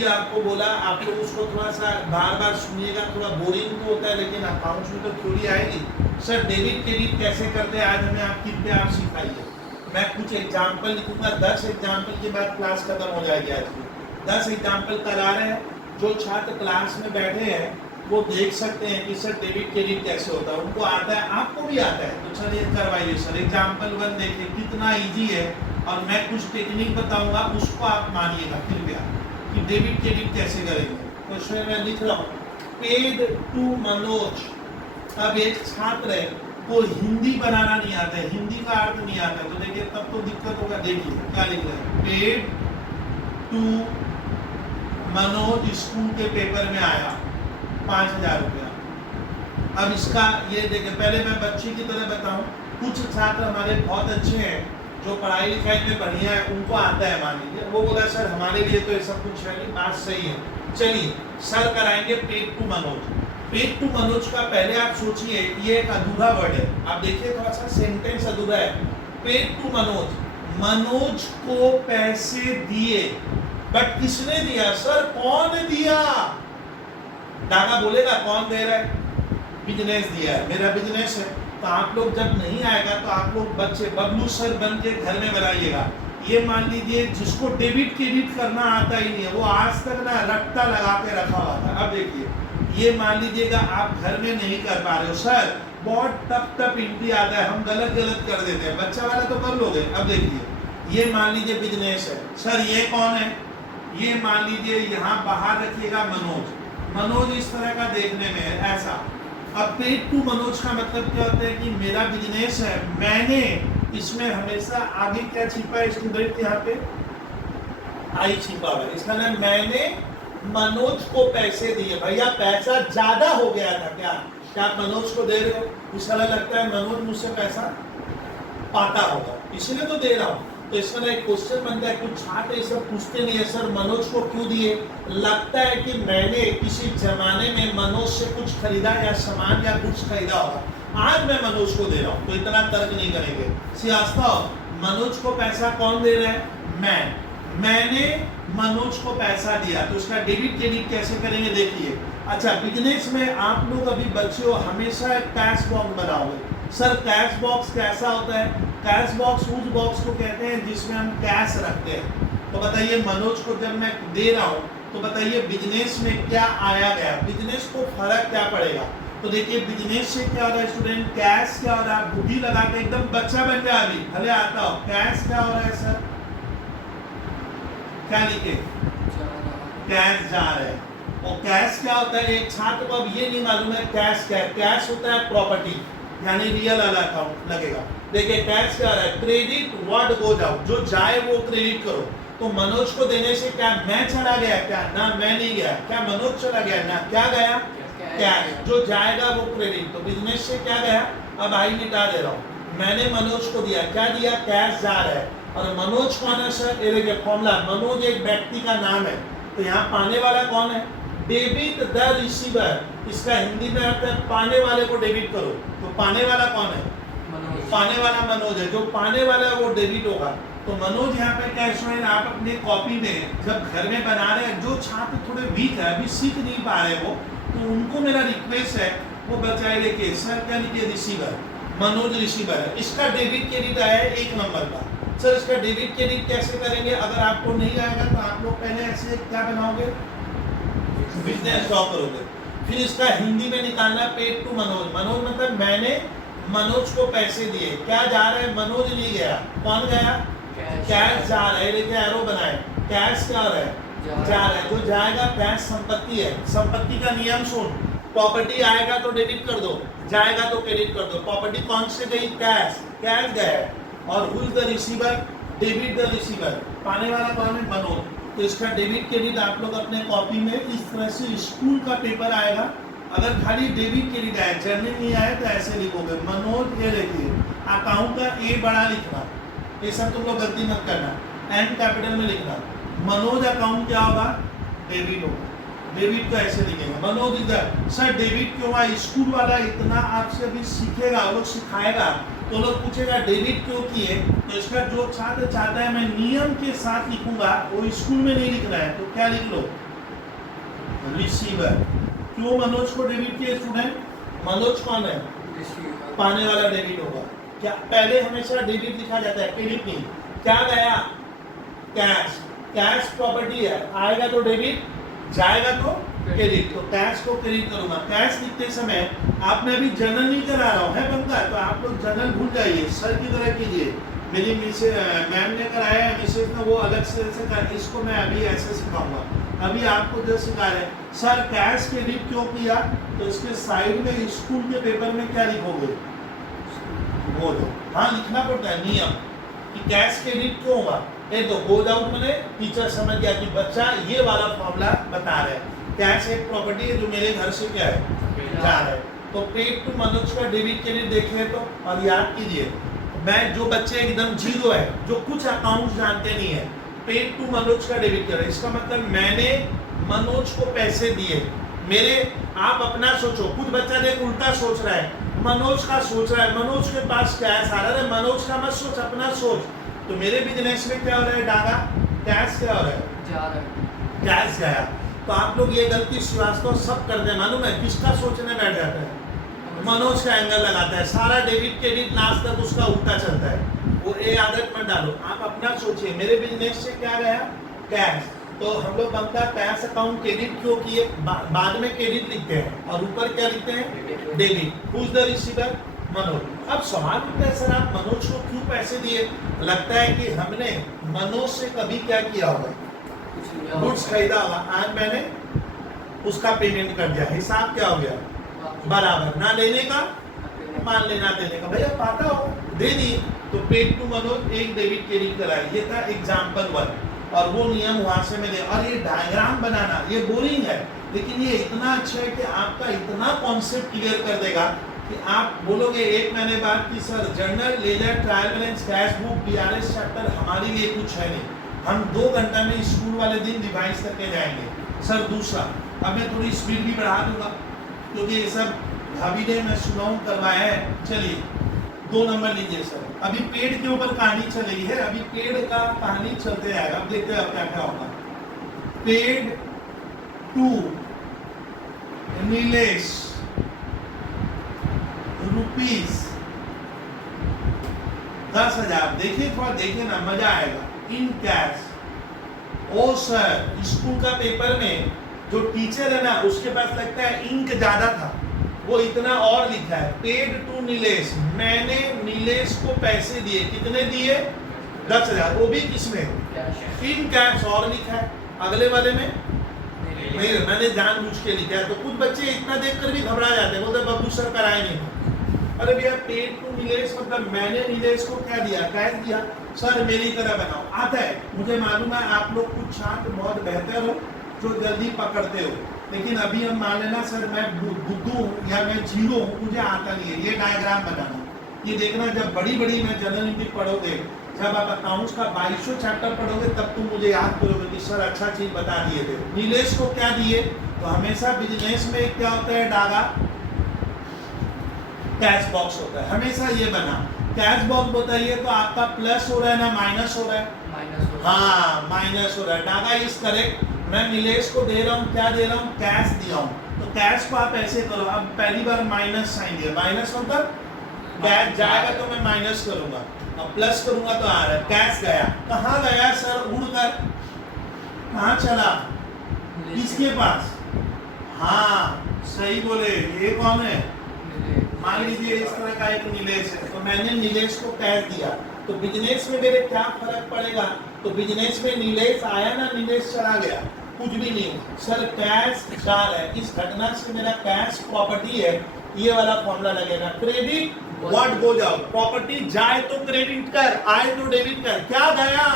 Theory आपको बोला, आप लोग उसको थोड़ा सा बार बार सुनिएगा, थोड़ा बोरिंग तो होता है, लेकिन अकाउंट्स में तो थ्योरी आएगी। सर डेबिट क्रेडिट कैसे करते हैं आज हमें आप कितने आप सिखाइए। मैं कुछ एग्जाम्पल लिखूंगा, 10 एग्जाम्पल के बाद क्लास खत्म हो जाएगी आज की। 10 एग्जाम्पल करा रहे हैं, जो छात्र क्लास में बैठे हैं वो देख सकते हैं कि सर डेबिट क्रेडिट कैसे होता है, उनको आता है, आपको भी आता है, तो चलिए करवाइए सर। एग्जाम्पल 1 देखिए कितना इजी है, और मैं कुछ टेक्निक बताऊंगा उसको आप मानिएगा कृपया कि डेबिट क्रेडिट कैसे करेंगे। क्वेश्चन मैं लिख रहा हूँ, पेड टू मनोज। अब एक छात्र है को हिंदी बनाना नहीं आता है, हिंदी का अर्थ नहीं आता है, तो देखिए तब तो दिक्कत होगा। देखिए क्या लिख रहे हैं, पेड टू मनोज स्कूल के पेपर में आया 5000 रुपया। अब इसका ये देखिए, पहले मैं बच्चे की तरह बताऊं, कुछ छात्र हमारे बहुत अच्छे हैं जो पढ़ाई लिखाई में बढ़िया है, उनको आता है मान लीजिए, वो बोला सर हमारे लिए तो ये सब कुछ है नहीं, बात सही है। चलिए सर कराएंगे paid to Manoj. Paid to Manoj का पहले आप सोचिए, ये एक अधूरा वर्ड है, आप देखिए थोड़ा सा सेंटेंस अधूरा है। पेड टू मनोज, मनोज को पैसे दिए, बट किसने दिया सर, कौन दिया? दादा बोलेगा कौन दे रहा है, बिजनेस दिया है, मेरा बिजनेस है। तो आप लोग जब नहीं आएगा तो आप लोग बच्चे बबलू सर बन के घर में बनाइएगा। ये मान लीजिए जिसको डेबिट क्रेडिट करना आता ही नहीं है, वो आज तक ना रट्टा लगा के रखा हुआ था। अब देखिए, ये मान लीजिएगा आप घर में नहीं कर पा रहे हो, सर बहुत टफ एंट्री आता है, हम गलत कर देते हैं, बच्चा वाला तो कर लोगे। अब देखिए, ये मान लीजिए बिजनेस है, सर ये कौन है, ये मान लीजिए यहाँ बाहर रखिएगा मनोज, मनोज इस तरह का देखने में है ऐसा। अब पेड टू मनोज का मतलब क्या होता है कि मेरा बिजनेस है, मैंने इसमें हमेशा आगे क्या छिपा है स्टूडेंट, यहाँ पे आई छिपा हुआ है, इसका नाम मैंने मनोज को पैसे दिए। भैया पैसा ज्यादा हो गया था क्या, क्या आप मनोज को दे रहे हो? इसका लगता है मनोज मुझसे पैसा पाता होगा, इसलिए तो दे रहा हूँ। तो इसमें एक क्वेश्चन बनता है, कुछ छात्र ये सब पूछते नहीं है, सर मनोज को क्यों दिए? लगता है कि मैंने किसी जमाने में मनोज से कुछ खरीदा या सामान या कुछ खरीदा होगा, आज मैं मनोज को दे रहा हूँ, तो इतना तर्क नहीं करेंगे। श्रीवास्तव, मनोज को पैसा कौन दे रहा है? मैंने मनोज को पैसा दिया, तो उसका डेबिट क्रेडिट कैसे करेंगे देखिए। अच्छा, बिजनेस में आप लोग अभी बच्चे हो, हमेशा एक कैश बॉक्स बनाओगे। सर कैश बॉक्स कैसा होता है? कैश बॉक्स उस बॉक्स को कहते हैं जिसमें हम कैश रखते हैं। तो बताइए मनोज को जब मैं दे रहा हूँ, तो बताइए बिजनेस में क्या आया गया, बिजनेस को फर्क क्या पड़ेगा? तो देखिए बिजनेस से क्या हो रहा है स्टूडेंट, कैश क्या हो रहा है, बुद्धि लगा के एकदम बच्चा बन जाए, अभी भले आता हो। कैश क्या हो रहा है सर, क्या लिखे, कैश जा रहा है। और कैश क्या होता है, एक छात्र को अब ये नहीं मालूम है कैश क्या है। कैश होता है प्रॉपर्टी, यानी रियल वाला अकाउंट लगेगा। देखिए कैश क्या है, क्रेडिट व्हाट गोज आउट, जो जाए वो क्रेडिट करो। तो मनोज को देने से क्या मैं चला गया, क्या ना मैं नहीं गया, क्या मनोज चला गया ना क्या गया, कैश, जो जाएगा वो क्रेडिट। तो बिजनेस से क्या गया, अब आई मिटा दे रहा हूँ, मैंने मनोज को दिया, क्या दिया, कैश जा रहा है। और मनोज कौन है सर, ये देखिए फॉर्मूला, मनोज एक व्यक्ति का नाम है, तो यहाँ पाने वाला कौन है, डेबिट द रिसीवर, इसका हिंदी में अर्थ है पाने वाले को डेबिट करो। तो पाने वाला कौन है, पाने वाला मनोज है, जो पाने वाला है वो डेबिट होगा। तो मनोज यहाँ पे कैश में, आप अपने कॉपी में जब घर में बना रहे हैं, जो छात्र थोड़े वीक है अभी सीख नहीं पा रहे वो, तो उनको मेरा रिक्वेस्ट है वो बचाए लेके सर क्या लिखिए, रिसीवर, मनोज रिसीवर है, इसका डेबिट क्रेडिट आया है 1 नंबर का। सर इसका डेबिट क्रेडिट कैसे करेंगे? अगर आपको नहीं आएगा तो आप लोग पहले ऐसे क्या बनाओगे, बिजनेस ड्रॉ करोगे, फिर इसका हिंदी में निकालना पेड टू मनोज। मनोज मतलब मैंने मनोज को पैसे दिए, क्या जा रहा है, मनोज नहीं गया, कौन गया, कैश जा रहा है, देखिए एरो बनाए, कैश क्या रहा है, जा रहा है, जो जाएगा कैश संपत्ति है। संपत्ति का नियम सुन, प्रॉपर्टी आएगा तो डेबिट कर दो, जाएगा तो क्रेडिट कर दो। प्रॉपर्टी कौन से गई, कैश, कैश गया, और who is the receiver, debit the receiver, पाने वाला कौन है, मनोज। तो इसका डेबिट क्रेडिट आप लोग अपने कॉपी में इस तरह से, स्कूल का पेपर आएगा, अगर खाली डेबिट क्रेडिट आए, जर्नल नहीं आए तो ऐसे लिखोगे, मनोज, ये देखिए अकाउंट का ए बड़ा लिखना, ये सब तुम लोग गलती मत करना, एन कैपिटल में लिखना। मनोज अकाउंट क्या होगा, डेबिट होगा, डेबिट को ऐसे लिखेंगे, मनोज इधर। सर डेबिट क्यों हुआ, स्कूल वाला इतना आपसे अभी सीखेगा, वो लोग सिखाएगा, तो लोग पूछेगा डेबिट क्यों किए, तो इसका जो छात्र चाहता है मैं नियम के साथ लिखूंगा, वो स्कूल में नहीं लिखना है, तो क्या लिख लो, रिसीवर। क्यों मनोज को डेबिट किए स्टूडेंट? मनोज कौन है? पाने वाला डेबिट होगा। क्या पहले हमेशा डेबिट लिखा जाता है, क्रेडिट नहीं। क्या गया? कैश। कैश प्रॉपर्टी है, आएगा तो डेबिट, जाएगा तो क्रेडिट। तो कैश को क्रेडिट करूंगा। कैश लिखते समय आप मैं अभी जनरल नहीं करा रहा हूँ, है बनता है तो आप लोग जनरल भूल जाइए, सर की तरह कीजिए। मेरी मैम ने कराया है मिसेज ने, वो अलग से कर, इसको मैं अभी ऐसे सिखाऊंगा। अभी आपको जो सिखा रहे हैं सर कैश क्रेडिट क्यों किया, तो इसके साइड में स्कूल के पेपर में क्या लिखोगे? बोलो। हाँ लिखना पड़ता है नियम कि कैश क्रेडिट क्यों होगा। ये तो गो आउट मैंने टीचर समझ गया कि बच्चा ये वाला फॉर्मूला बता रहे हैं। कैश एक प्रॉपर्टी है जो मेरे घर से क्या है, जा रहा है। तो पेड टू मनोज का डेबिट क्रेडिट देखें तो, और याद कीजिए मैं जो बच्चे एकदम जीरो है, जो कुछ अकाउंट जानते नहीं है, पेड टू मनोज का डेबिट कर, इसका मतलब मैंने मनोज को पैसे दिए मेरे। आप अपना सोचो, कुछ बच्चा देख उल्टा सोच रहा है, मनोज का सोच रहा है, मनोज के पास कैश आ रहा है, मनोज का मत सोच, अपना सोच। तो मेरे बिजनेस में क्या हो रहा है डागा, कैश क्या हो रहा है, जा रहा है, कैश गया। तो आप लोग ये गलती श्रीवास्तव सब करते हैं, मालूम है किसका सोचने बैठ जाता है, मनोज का एंगल लगाता है, सारा डेबिट क्रेडिट लास्ट तक उसका उल्टा चलता है। वो ये आदत मत डालो, आप अपना सोचिए मेरे बिजनेस से क्या गया, कैश। तो हम लोग बनता कैश अकाउंट क्रेडिट क्यों किए, बाद में क्रेडिट लिखते हैं और ऊपर क्या लिखते हैं, debit. Who is the receiver, Manoj. अब सवाल उठता है सर आप मनोज को क्यों पैसे दिए? लगता है कि हमने मनोज से कभी क्या किया होगा, गुड्स खरीदा होगा, आज मैंने उसका पेमेंट कर दिया, हिसाब क्या हो गया बराबर, ना लेने का मान लेना देने का, भैया पाता हो दे दिए। तो पेड टू मनोज एक डेबिट क्रेडिट कराए, ये था एग्जांपल 1। और वो नियम वहां से मिले। और ये डायग्राम बनाना ये बोरिंग है, लेकिन ये इतना अच्छा है कि आपका इतना कॉन्सेप्ट क्लियर कर देगा कि आप बोलोगे। एक मैंने बात की sir journal ledger trial balance cash book BRS chapter हमारे लिए कुछ है नहीं, हम 2 घंटा में स्कूल वाले दिन रिवाइज करके जाएंगे सर। दूसरा अब मैं थोड़ी स्पीड भी बढ़ा दूंगा क्योंकि ये सब भाभी ने मैं सुनाऊं करवाया है। चलिए 2 नंबर लीजिए सर। अभी पेड़ के ऊपर कहानी चलेगी है, अभी पेड़ का कहानी चलते आएगा, अब देखते हैं क्या क्या होगा। Paid to Nilesh rupees 10,000। देखिए थोड़ा देखिए ना, मजा आएगा। In cash. ओ सर स्कूल का पेपर में जो टीचर है ना उसके पास लगता है इंक ज्यादा था, वो इतना और लिखा है। पेड टू नीलेश, मैंने नीलेश को पैसे दिए, कितने दिए 10,000, वो भी किसमें, इन कैश और लिखा है। अगले वाले में नहीं, मैंने जानबूझ के लिखा है। तो कुछ बच्चे इतना देखकर भी घबरा जाते हैं, बोलते बब्बू सर कराए नहीं। अरे भैया पेड टू नीलेश मतलब मैंने नीलेश को क्या दिया, कैश दिया। सर मेरी तरह बनाओ, आता है मुझे मालूम है आप लोग कुछ छात्र बहुत बेहतर हो जो जल्दी पकड़ते हो, लेकिन अभी हम मान लेना सर मैं बुद्धू हूँ या मैं जीरो हूँ, मुझे आता नहीं है ये डायग्राम बनाना। ये देखना जब बड़ी बड़ी में जनरल इंग्लिश पढ़ोगे, जब आप अकाउंट्स का 2200 चैप्टर पढ़ोगे तब तुम मुझे याद करोगे कि सर अच्छा चीज बता दिए थे। नीलेश को क्या दिए, तो हमेशा बिजनेस में क्या होता है डागा, कैश बॉक्स होता है, हमेशा ये बना। कैश बॉक्स बताइए तो आपका प्लस हो रहा है ना माइनस हो रहा है, हाँ माइनस हो रहा है। Daga is correct. मैं नीलेश को दे रहा हूँ, क्या दे रहा हूँ, कैश दिया हूँ। तो कैश को आप ऐसे करो, अब पहली बार माइनस साइन दिया, माइनस मतलब कैश जाएगा तो मैं माइनस करूंगा, अब प्लस करूंगा तो आ रहा है। कैश गया, कहाँ गया सर, उड़कर कहाँ चला, किसके पास, हाँ सही बोले, ये कौन है, मान लीजिए इस तरह का एक नीलेश है, तो मैंने नीलेश को कैश दिया। तो बिजनेस में मेरे क्या फर्क पड़ेगा, तो बिजनेस में नीलेश आया ना नीलेश चला गया, कुछ भी नहीं सर। कैश चार है, इस घटना से मेरा कैश प्रॉपर्टी है, ये वाला फॉर्मूला लगेगा। Credit what goes out, property जाए तो क्रेडिट कर, आए तो डेबिट कर। क्या गया,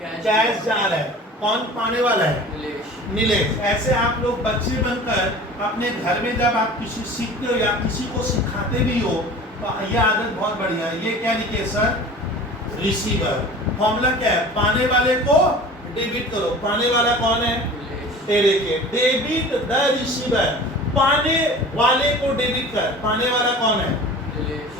कैश जा रहा है, कौन पाने वाला है, नीलेश। ऐसे आप लोग बच्चे बनकर अपने घर में जब आप किसी सीखते हो या किसी को सिखाते भी हो तो ये आदत बहुत बढ़िया है। ये क्या लिखे सर, रिसीवर। फॉर्मूला क्या है, पाने वाले को डेबिट करो, पाने वाला कौन है, तेरे के, डेबिट द रिसीवर, पाने वाले को डेबिट कर, पाने वाला कौन है,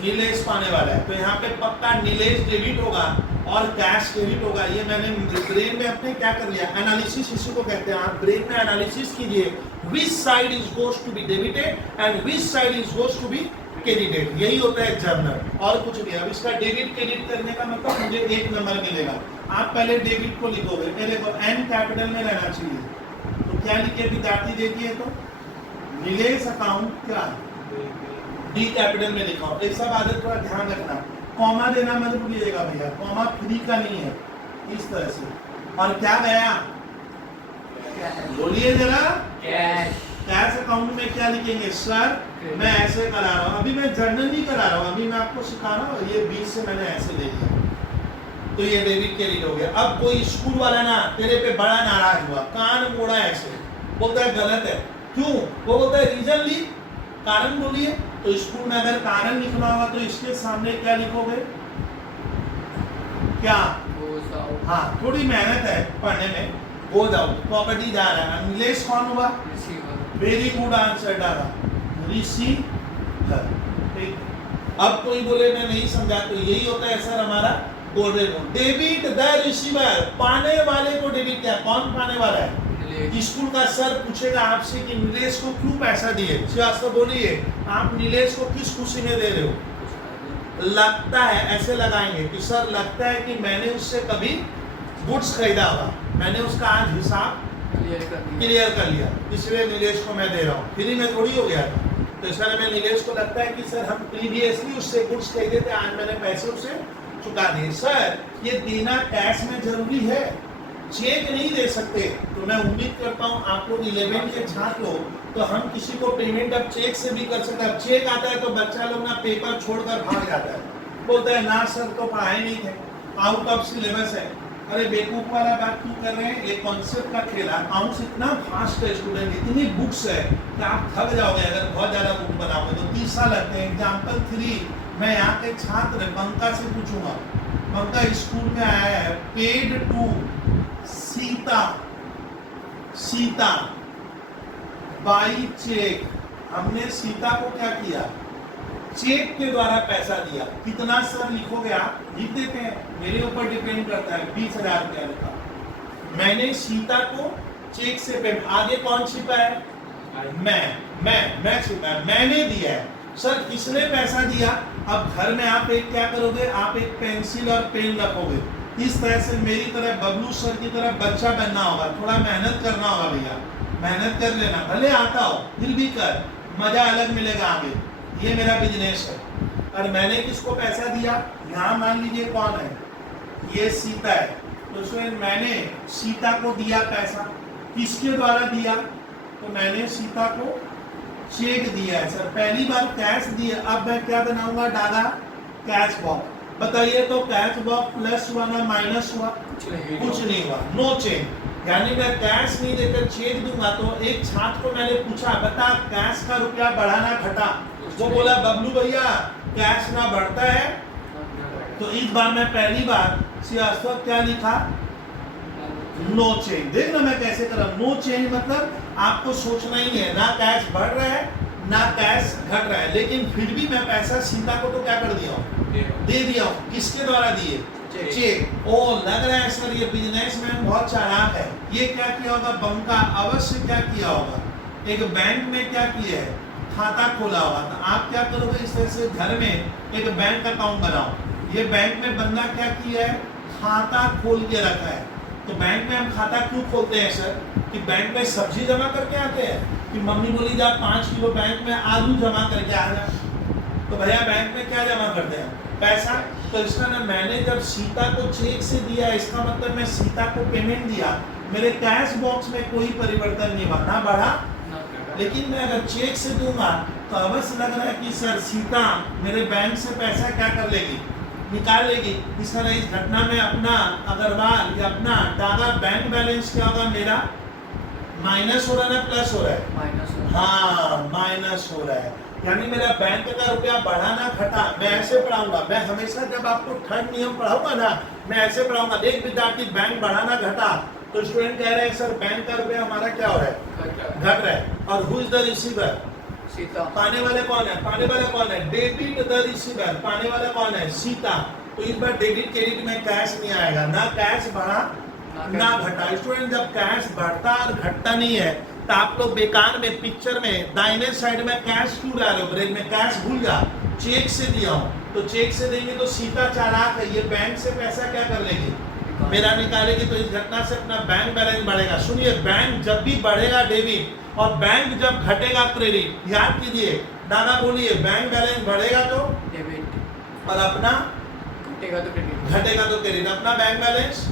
नीलेश पाने वाला है। तो यहाँ पे पक्का नीलेश डेबिट होगा और कैश क्रेडिट होगा। ये मैंने ब्रेन में अपने क्या कर लिया, एनालिसिस इसी को कहते हैं। आप ब्रेन में एनालिसिस कीजिए, which side is goes to be debited and which side is goes to be credited. यही होता है जर्नल और कुछ नहीं। अब इसका डेबिट क्रेडिट करने का मतलब मुझे 1 नंबर मिलेगा। आप पहले डेबिट को लिखोगे, पहले को एन कैपिटल में रहना चाहिए। तो क्या लिखे विद्यार्थी देखिए, तो नीलेश अकाउंट क्या डी कैपिटल में लिखा हो। एक सब आदत थोड़ा ध्यान रखना, कॉमा देना मत भूलिएगा भैया, कॉमा फ्री का नहीं है, इस तरह से। और क्या गया, बोलिए जरा, कैश अकाउंट में क्या लिखेंगे, सर मैं ऐसे करा रहा हूँ। अभी मैं जर्नल नहीं करा रहा हूँ, अभी मैं आपको सिखा रहा हूँ। ये 20 से मैंने ऐसे ले लिया, तो ये डेबिट क्रेडिट हो गया। अब कोई स्कूल वाला ना तेरे पे बड़ा नाराज हुआ, कान मोड़ा ऐसे, बोलता है गलत है, क्यों? वो बोलता है रीजन ली, कारण बोलिए। तो स्कूल में अगर कारण लिखना होगा तो इसके सामने क्या लिखोगे, क्या? हाँ, थोड़ी मेहनत है पढ़ने में। गोज आउट, प्रॉपर्टी जा रहा है। नीलेश कौन हुआ? वेरी गुड आंसर डाला, रिसीवर। ठीक, अब कोई बोले मैं नहीं समझा, तो यही होता है सर हमारा golden rule. Debit the receiver, पाने वाले को डेबिट किया। कौन पाने वाला है? स्कूल का सर पूछेगा आपसे कि नीलेश को क्यों पैसा दिए, श्रीवास्तव बोलिए आप नीलेश को किस खुशी में दे रहे हो? लगता है, ऐसे लगाएंगे कि सर लगता है कि मैंने उससे कभी गुड्स खरीदा होगा, मैंने उसका आज हिसाब क्लियर कर लिया, इसलिए नीलेश को मैं दे रहा हूँ। फ्री में थोड़ी हो गया था। तो सर मैं नीलेश को लगता है कि सर हम प्रीवियसली उससे गुड्स खरीदे थे, आज मैंने पैसे उसे चुका दिए। सर ये देना कैश में जरूरी है, चेक नहीं दे सकते। तो मैं उम्मीद करता हूं आप लोग 11 के छात्र हो, तो हम किसी को पेमेंट अब चेक से भी कर सकते हैं। चेक आता है तो बच्चा लोग ना पेपर छोड़कर भाग जाता है, बोलता है ना सर तो पढ़ाए नहीं थे, आउट ऑफ सिलेबस है। अरे बेवकूफ वाला बात क्यों कर रहे हैं? एक कॉन्सेप्ट का खेला। अकाउंट्स इतना फास्ट है स्टूडेंट, इतनी बुक्स है कि आप थक जाओगे अगर बहुत ज्यादा बुक बनाओगे तो 30 साल लगते हैं। एग्जाम्पल 3 मैं यहाँ के छात्र बंका से पूछूंगा। बंका स्कूल में आया है, paid to Sita by cheque. हमने सीता को क्या किया, चेक के द्वारा पैसा दिया। कितना सर लिखोगे आप? लिख देते हैं, मेरे ऊपर डिपेंड करता है। 20,000 रुपया लिखा मैंने सीता को चेक से पेमेंट। आगे कौन छिपा है? मैं छिपा है, मैंने दिया है। सर किसने पैसा दिया? अब घर में आप एक क्या करोगे, आप एक पेंसिल और पेन रखोगे। इस तरह से मेरी तरह बबलू सर की तरह बच्चा बनना होगा, थोड़ा मेहनत करना होगा भैया, मेहनत कर लेना, भले आता हो फिर भी कर, मजा अलग मिलेगा आगे। ये मेरा बिजनेस है। और मैंने किसको पैसा दिया? यहाँ मान लीजिए कौन है, ये सीता है, तो उसमें मैंने सीता को दिया पैसा। किसके द्वारा दिया? तो मैंने सीता को चेक दिया है सर, पहली बार कैश दिया। अब मैं क्या बनाऊंगा, डाला कैश बॉक्स। बताइए तो कैश बॉक्स प्लस हुआ ना माइनस हुआ? कुछ नहीं हुआ, नो चेंज। यानी मैं कैश नहीं देकर चेक दूंगा। तो एक छात्र को मैंने पूछा, बता कैश का रुपया बढ़ा ना घटा? वो बोला बबलू भैया कैश ना बढ़ता है। तो इस बार मैं पहली बार श्रीवास्तव क्या लिखा, नो चेंज। देखना मैं कैसे कर रहा हूं, नो चेंज मतलब आपको सोचना ही है, ना कैश बढ़ रहा है ना कैश घट रहा है, लेकिन फिर भी मैं पैसा सीता को तो क्या कर दिया हूँ, दे दिया हूँ। किसके द्वारा दिए? चेक। ओ लग रहा है सर ये बिजनेसमैन बहुत चालाक है। ये क्या किया होगा बंका, अवश्य क्या किया होगा, एक बैंक में क्या किया है, खाता खोला होगा। तो आप क्या करोगे, इस तरह से घर में एक बैंक अकाउंट बनाओ। ये बैंक में बंदा क्या किया है, खाता खोल के रखा है। तो बैंक में हम खाता क्यों खोलते हैं सर? कि बैंक में सब्जी जमा करके आते हैं, कि मम्मी बोली जा 5 किलो बैंक में आलू जमा करके आ जा। तो भैया बैंक में क्या जमा करते हैं, पैसा। तो इसका ना मैंने जब सीता को चेक से दिया, इसका मतलब मैं सीता को पेमेंट दिया, मेरे कैश बॉक्स में कोई परिवर्तन नहीं हुआ, ना बढ़ा। लेकिन मैं अगर चेक से दूंगा तो अवश्य लग रहा है कि सर सीता मेरे बैंक से पैसा क्या कर लेगी, निकाल लेगी। इस तरह इस घटना में अपना अग्रवाल या अपना डागा बैंक बैलेंस क्या होगा, मेरा माइनस हो रहा है ना प्लस हो रहा है? माइनस। हाँ माइनस हो रहा है, यानी मेरा बैंक का रुपया बढ़ा ना घटा। मैं ऐसे पढ़ाऊंगा, मैं हमेशा जब आपको थर्ड नियम पढ़ाऊंगा ना, मैं ऐसे पढ़ाऊंगा। एक विद्यार्थी बैंक बढ़ा ना घटा, तो स्टूडेंट कह रहे हैं सर बैंक का रुपया हमारा क्या हो रहा है, घट रहा है। और who is the receiver? Sita. पाने वाले कौन है? पाने वाला कौन है? Debit the receiver. पाने वाला कौन है? सीता। तो इस बार डेबिट क्रेडिट में कैश नहीं आएगा, ना कैश बढ़ा ना घटा। स्टूडेंट जब कैश बढ़ता और घटता नहीं है तो आप लोग बेकार में पिक्चर में दाहिने साइड में कैश क्यों डाल रहे हो? ब्रेक में कैश भूल जा, चेक से दिया हूं तो चेक से देंगे तो सीता चालाक है, ये बैंक से पैसा क्या कर लेगी? मेरा निकालेगी। तो इस घटना से अपना बैंक बैलेंस बढ़ेगा। सुनिए, बैंक जब भी बढ़ेगा डेबिट और बैंक जब घटेगा क्रेडिट, याद कीजिए। दादा बोलिए, बैंक बैलेंस बढ़ेगा तो डेबिट और अपना घटेगा तो क्रेडिट। घटेगा तो क्रेडिट। अपना बैंक बैलेंस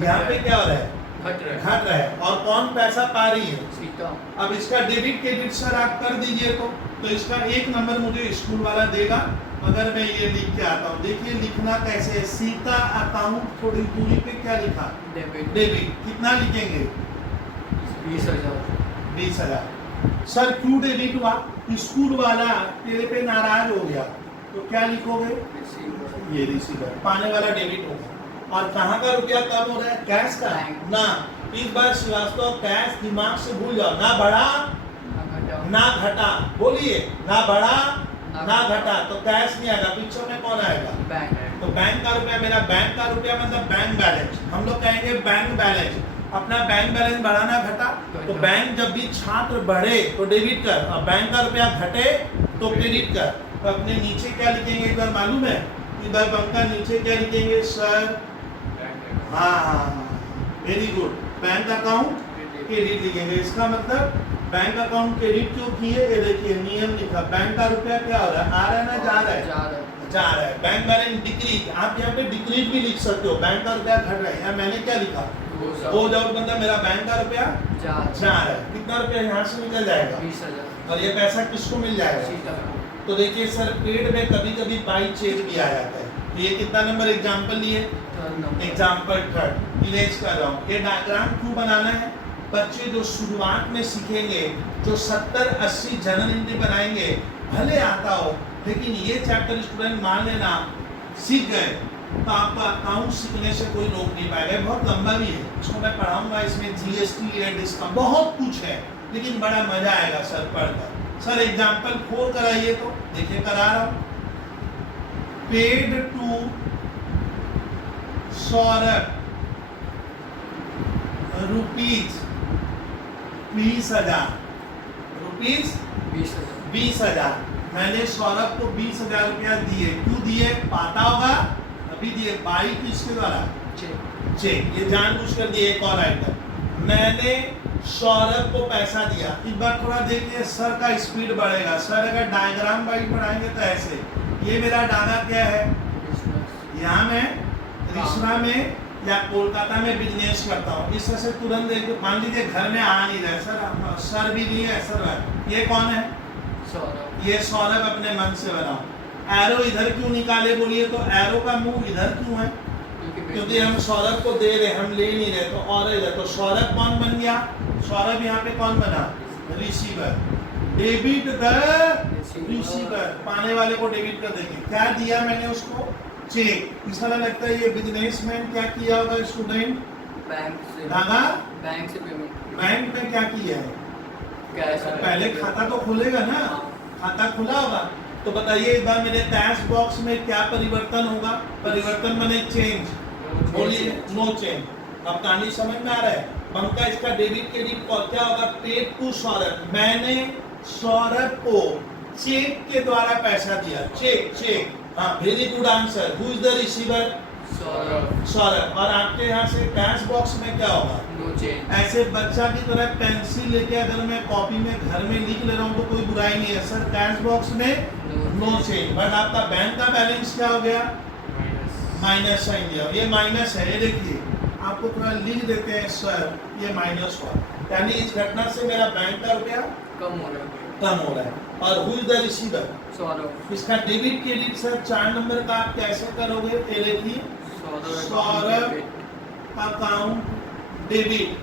यहाँ पे क्या हो रहा है? घट रहा है। घट रहा है। और कौन पैसा पा रही है? सीता। अब इसका डेबिट क्रेडिट सर आप कर दीजिए तो इसका 1 नंबर मुझे स्कूल वाला देगा अगर मैं ये लिख के आता हूँ। देखिए लिखना कैसे है। सीता अकाउंट थोड़ी दूरी पे क्या लिखा? डेबिट। डेबिट। कितना लिखेंगे? 20,000। 20,000। सर क्यों डेबिट हुआ? स्कूल वाला तेरे पे नाराज हो गया तो क्या लिखोगे? रिसीवर। ये रिसीवर। पाने वाला डेबिट होगा। और कहाँ का रुपया कम हो रहा है? कैश का ना। इस बार श्रीवास्तव कैश दिमाग से भूल जाओ। ना बढ़ा ना घटा। बोलिए, ना बढ़ा ना घटा तो कैश नहीं आएगा। पिक्चर में कौन आएगा? बैंक। तो बैंक का रुपया, मेरा बैंक का रुपया मतलब बैंक बैलेंस। हम लोग कहेंगे बैंक बैलेंस। अपना बैंक बैलेंस बढ़ा ना घटा। तो बैंक जब भी छात्र बढ़े तो डेबिट कर और बैंक का रुपया घटे तो क्रेडिट कर। तो अपने नीचे क्या लिखेंगे एक बार मालूम है? इस बार बनका नीचे क्या लिखेंगे सर? हाँ, very good. Bank account credit लिखेंगे। इसका मतलब बैंक अकाउंट क्रेडिट क्यों किए? ये देखिए नियम लिखा। बैंक का रुपया क्या हो रहा है? आ रहा है ना जा रहा है? जा रहा है। Bank balance decrease. आप यहाँ पे डिक्रीज भी लिख सकते हो। बैंक का रुपया घट रहा है। यहाँ मैंने क्या लिखा? वो जब मतलब मेरा बैंक का रुपया जा रहा है। कितना रुपया यहाँ से निकल जाएगा? 20,000। और ये पैसा किसको मिल जाएगा? तो देखिए सर, पेड में कभी कभी बाई चेक भी आ जाता है। तो ये कितना नंबर एग्जाम्पल लिए? एग्जाम्पल 3 इरेज कर रहा हूँ। ये डायग्राम क्यों बनाना है? बच्चे जो शुरुआत में सीखेंगे, जो 70-80 जनरल एंट्री बनाएंगे, भले आता हो लेकिन ये चैप्टर स्टूडेंट मान लेना सीख गए तो आपका अकाउंट सीखने से कोई रोक नहीं पाएगा। बहुत लंबा भी है, इसको मैं पढ़ाऊंगा। इसमें जीएसटी है, डिस्काउंट बहुत कुछ है, लेकिन बड़ा मजा आएगा सर पढ़कर। सर एग्जाम्पल 4 कराइए तो। देखिए करा रहा हूँ। Paid to Saurabh rupees 20,000। Rupees 20,000। मैंने सौरभ को 20,000 रुपया दिए। क्यों दिए? पाता होगा अभी दिए। बाई किसके द्वारा? चेक। ये जानबूझ कर दिए। एक और आइटम, मैंने सौरभ को पैसा दिया। इस बार थोड़ा देखिए सर का स्पीड बढ़ेगा। सर अगर डायग्राम वाइज पढ़ाएंगे तो ऐसे। ये मेरा डागा क्या है? यहाँ मैं रिश्रा में या कोलकाता में बिजनेस करता हूँ। इस से तुरंत देखिए, मान लीजिए घर में आ नहीं रहे सर, सर भी नहीं है सर। ये कौन है? सौरभ। ये सौरभ अपने मन से बनाओ। एरो इधर क्यों निकाले बोलिए तो? एरो का मुंह इधर क्यों है? क्योंकि हम सौरभ को दे रहे, हम ले नहीं रहे। तो और इधर तो सौरभ कौन बन गया? सौरभ यहाँ पे कौन बना? रिसीवर। Debit the receiver. पाने वाले को डेबिट कर देंगे। क्या दिया मैंने उसको? चेक। इस वाला लगता है ये बिजनेसमैन क्या किया होगा स्टूडेंट? बैंक से। दादा बैंक से पेमेंट। बैंक में क्या किया है? कैश। पहले खाता तो खुलेगा ना, खाता खुला होगा। तो बताइए एक बार मेरे कैश बॉक्स में क्या परिवर्तन होगा? परिवर्तन माने चेंज। बोलिए नो चेंज। अब कहानी समझ में आ रहा है? बनका इसका डेबिट क्रेडिट क्या होगा? Paid to Saurabh. मैंने सौरभ को चेक के द्वारा पैसा दिया। चेक। चेक। हाँ, very good answer. Who is the receiver? Saurabh. Saurabh. और आपके यहाँ से कैश बॉक्स में क्या होगा? No change. ऐसे बच्चा की तरह पेंसिल लेके अगर मैं कॉपी में घर में लिख ले रहा हूँ तो कोई बुराई नहीं है सर। कैश बॉक्स में नो चेंज। बट आपका बैंक का बैलेंस क्या हो गया? माइनस साइन दिया। ये माइनस है, ये देखिए आपको थोड़ा लिख देते हैं सर, ये माइनस हुआ। यानी इस घटना से मेरा बैंक का रुपया कम हो रहा है। कम हो रहा है। और who is the receiver? Saurabh. इसका डेबिट क्रेडिट सर 4 नंबर का आप कैसे करोगे? ये देखिए सौरभ अकाउंट डेबिट।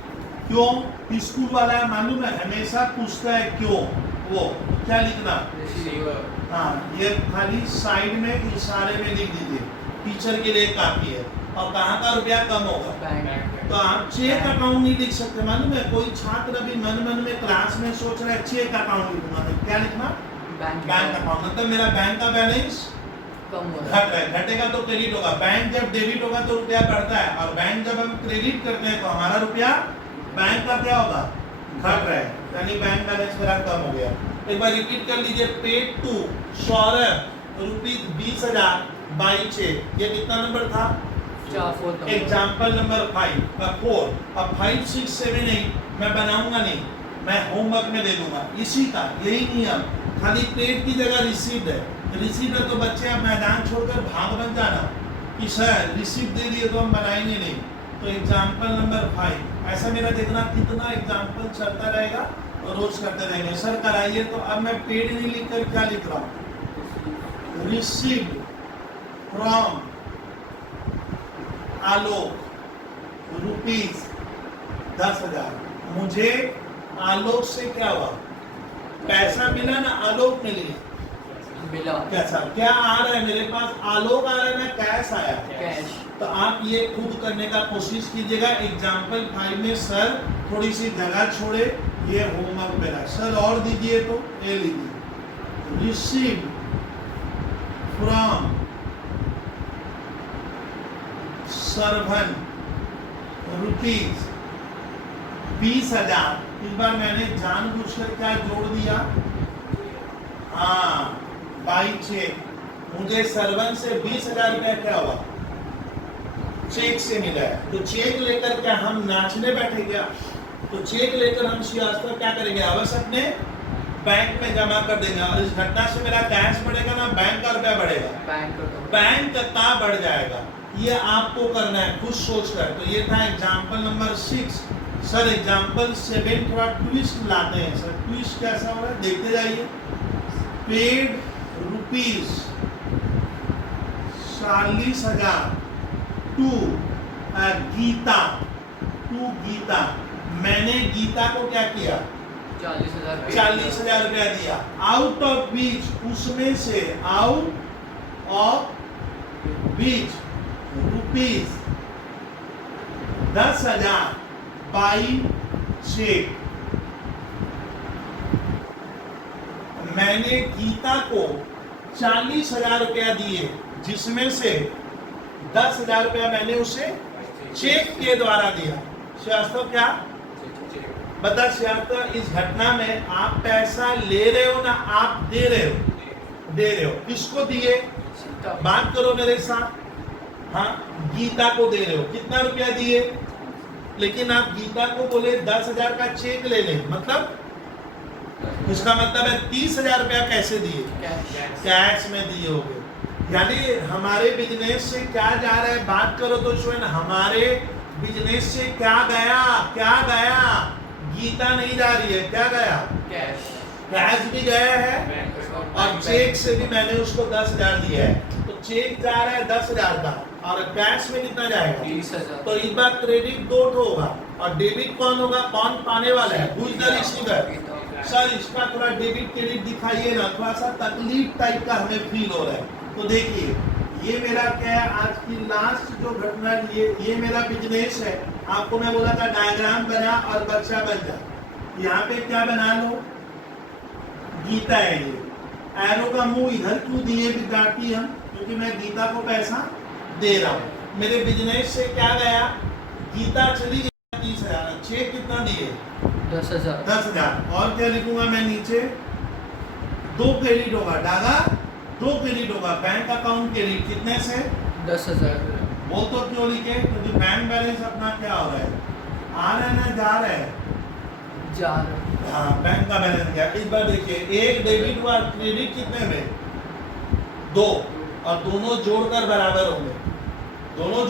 क्यों? स्कूल वाला मालूम है हमेशा पूछता है क्यों। वो क्या लिखना? रिसीवर। हाँ, ये खाली साइड में इशारे में लिख दीजिए। टीचर के लिए काफी है। और कहाँ का रुपया कम होगा? बैंक। तो आप चेक अकाउंट नहीं लिख सकते। मालूम है कोई छात्र अभी मन मन में क्लास में सोच रहा है चेक अकाउंट लिखूंगा, तो क्या लिखना? Bank account. मतलब मेरा बैंक का बैलेंस कम हो घट रहा रहा है, घटेगा तो क्रेडिट होगा। बैंक जब डेबिट होगा तो रुपया बढ़ता है, और बैंक जब हम क्रेडिट करते हैं तो हमारा रुपया बैंक का क्या होगा? घट रहा है, यानी बैंक बैलेंस मेरा कम हो गया। एक बार रिपीट कर लीजिए। Paid to Saurabh ₹20,000 by cheque. ये कितना नंबर था? Example number 4। अब 5, 6, 7, 8 मैं बनाऊंगा नहीं, मैं होमवर्क में दे दूंगा। इसी का यही नियम, खाली पेड की जगह रिसीव्ड है। रिसीव्ड है तो बच्चे अब मैदान छोड़कर भाग बन जाना कि सर रिसीव्ड दे दिए तो हम बनाएंगे नहीं। तो एग्जाम्पल नंबर 5 ऐसा मेरा देखना कितना एग्जाम्पल चलता रहेगा और रोज करते रहेंगे। सर कराइए। तो अब मैं पेड नहीं लिखकर क्या लिख रहा हूँ? रिसीव्ड फ्रॉम आलोक ₹10,000। मुझे आलोक से क्या हुआ? पैसा मिला ना, आलोक मिली। मिला कैसा क्या आ रहा है मेरे पास? आलोक आ रहा है ना, कैश आया? कैश। तो आप ये खुद करने का कोशिश कीजिएगा। एग्जाम्पल 5 में सर थोड़ी सी जगह छोड़े, ये होमवर्क मेरा। सर और दीजिए, तो ये लीजिए। रिसीव फ्रॉम सरभन ₹20,000। इस बार मैंने जानबूझकर क्या जोड़ दिया? हाँ, बाई चेक। मुझे सरवन से 20,000 रुपया क्या हुआ? चेक से मिला है। तो चेक लेकर क्या हम नाचने बैठे क्या? तो चेक लेकर हम श्रीवास्तव क्या करेंगे? अवश्य अपने बैंक में जमा कर देंगे। और इस घटना से मेरा कैश बढ़ेगा ना, बैंक का रुपया बढ़ेगा? बैंक का बढ़ जाएगा। ये आपको करना है खुद सोच कर। तो ये था एग्जाम्पल नंबर 6। सर एग्जाम्पल 7 थोड़ा ट्विस्ट लाते हैं। सर ट्विस्ट कैसा हो रहा है देखते जाइए। Paid ₹40,000 to Geeta. मैंने गीता को क्या किया? 40,000 रुपया दिया। आउट ऑफ बीच, उसमें से out of which ₹10,000 by cheque. मैंने गीता को 40,000 रुपया दिए, जिसमें से 10,000 रुपया मैंने उसे चेक के द्वारा दिया। श्रीवास्तव क्या बता? श्रीवास्तव इस घटना में आप पैसा ले रहे हो ना, आप दे रहे हो। किसको दिए? बात करो मेरे साथ। हाँ, गीता को दे रहे हो। कितना रुपया दिए? लेकिन आप गीता को बोले 10,000 का चेक ले ले, मतलब इसका मतलब है 30,000 रुपया कैसे दिए? कैश में दिए होगे। यानी हमारे बिजनेस से क्या जा रहा है? बात करो तो स्टूडेंट, हमारे बिजनेस से क्या गया? गीता नहीं जा रही है, क्या गया? कैश भी गया है, और चेक से भी मैंने उसको 10,000 दिया है। तो चेक जा रहा है 10,000 का, और कैश में कितना जाएगा? 30,000। तो इस बार क्रेडिट 2 होगा, और डेबिट कौन होगा? कौन पाने वाला है? Who is the receiver? Sir इसका थोड़ा डेबिट क्रेडिट दिखाइए ना, थोड़ा सा तकलीफ टाइप का हमें फील हो रहा है। तो देखिए ये मेरा क्या है, आज की लास्ट जो घटना, ये मेरा बिजनेस है। आपको मैं बोला था डायग्राम बना और बच्चा बन जा। यहाँ पे क्या बना लो? गीता है। ये एरो का मुंह इधर क्यों दिए विद्यार्थी हम? क्योंकि मैं गीता को पैसा दे रहा हूँ। मेरे बिजनेस से क्या गया? गीता चली गई 30,000। चेक कितना दिए? 10,000। और क्या लिखूंगा मैं नीचे? 2 क्रेडिट होगा। डागा 2 क्रेडिट होगा। बैंक अकाउंट क्रेडिट कितने से? 10,000। वो तो क्यों लिखे? क्योंकि बैंक बैलेंस अपना क्या हो रहा है? आ रहा है ना जा रहा है? हाँ, बैंक का बैलेंस क्या? इस बार देखिए, एक डेबिट हुआ, क्रेडिट कितने में? 2, और दोनों जोड़कर बराबर होंगे। दोनों